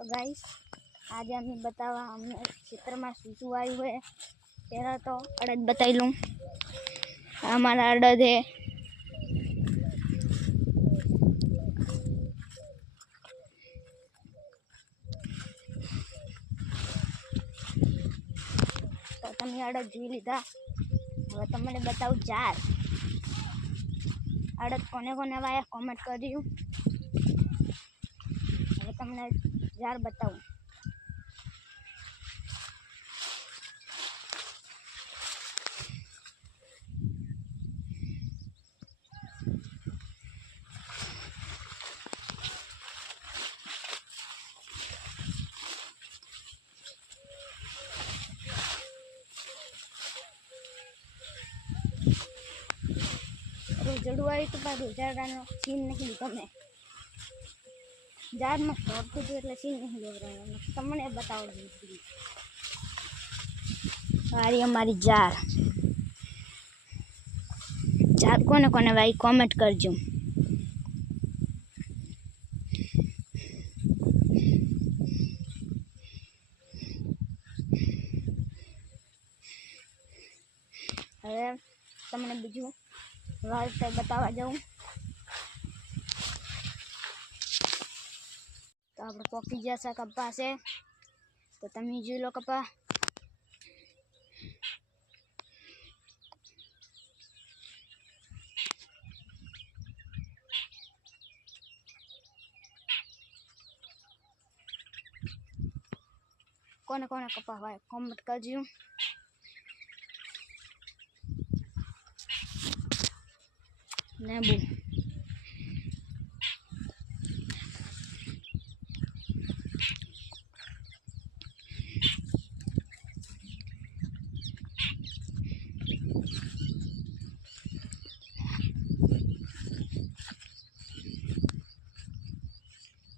तो गाइस आज हमें बतावा हमने क्षेत्र में शू आयु है। पहला तो अड़द बताई लूँ। हमारा अड़द है, तो तमे अड़द जी लीधा। हवे तमने बताऊं जार। अड़द कोने कोने वाया कमेंट करियो। हवे तमने जार बताऊं। रोजड़ू आई तो पर रोजड़ा सीन नहीं लीधो मैं। जार में शॉर्ट कुछ એટલે सीन नहीं ले रहा है। तमने बताओ जी। वारी हमारी जार जार कोने कोने भाई कमेंट करजो। હવે તમને બીજું વાત બતાવવા જાઉં તો આપણે પોકી જશે કપા છે તો તમે જોઈ લો કપા। કોને કોને કપા હોય કમેન્ટ કરજો। नींबू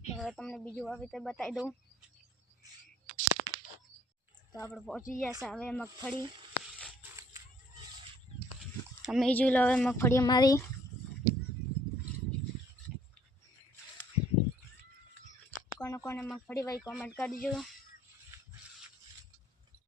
હવે તમને બીજું આવી રીતે બતાવી દઉં તો આપણે પહોંચી ગયા છે હવે મગફળી। તમે જોઈ લો હવે મગફળી અમારી। કોને કોને મગફળી ભાઈ કમેન્ટ કરજો।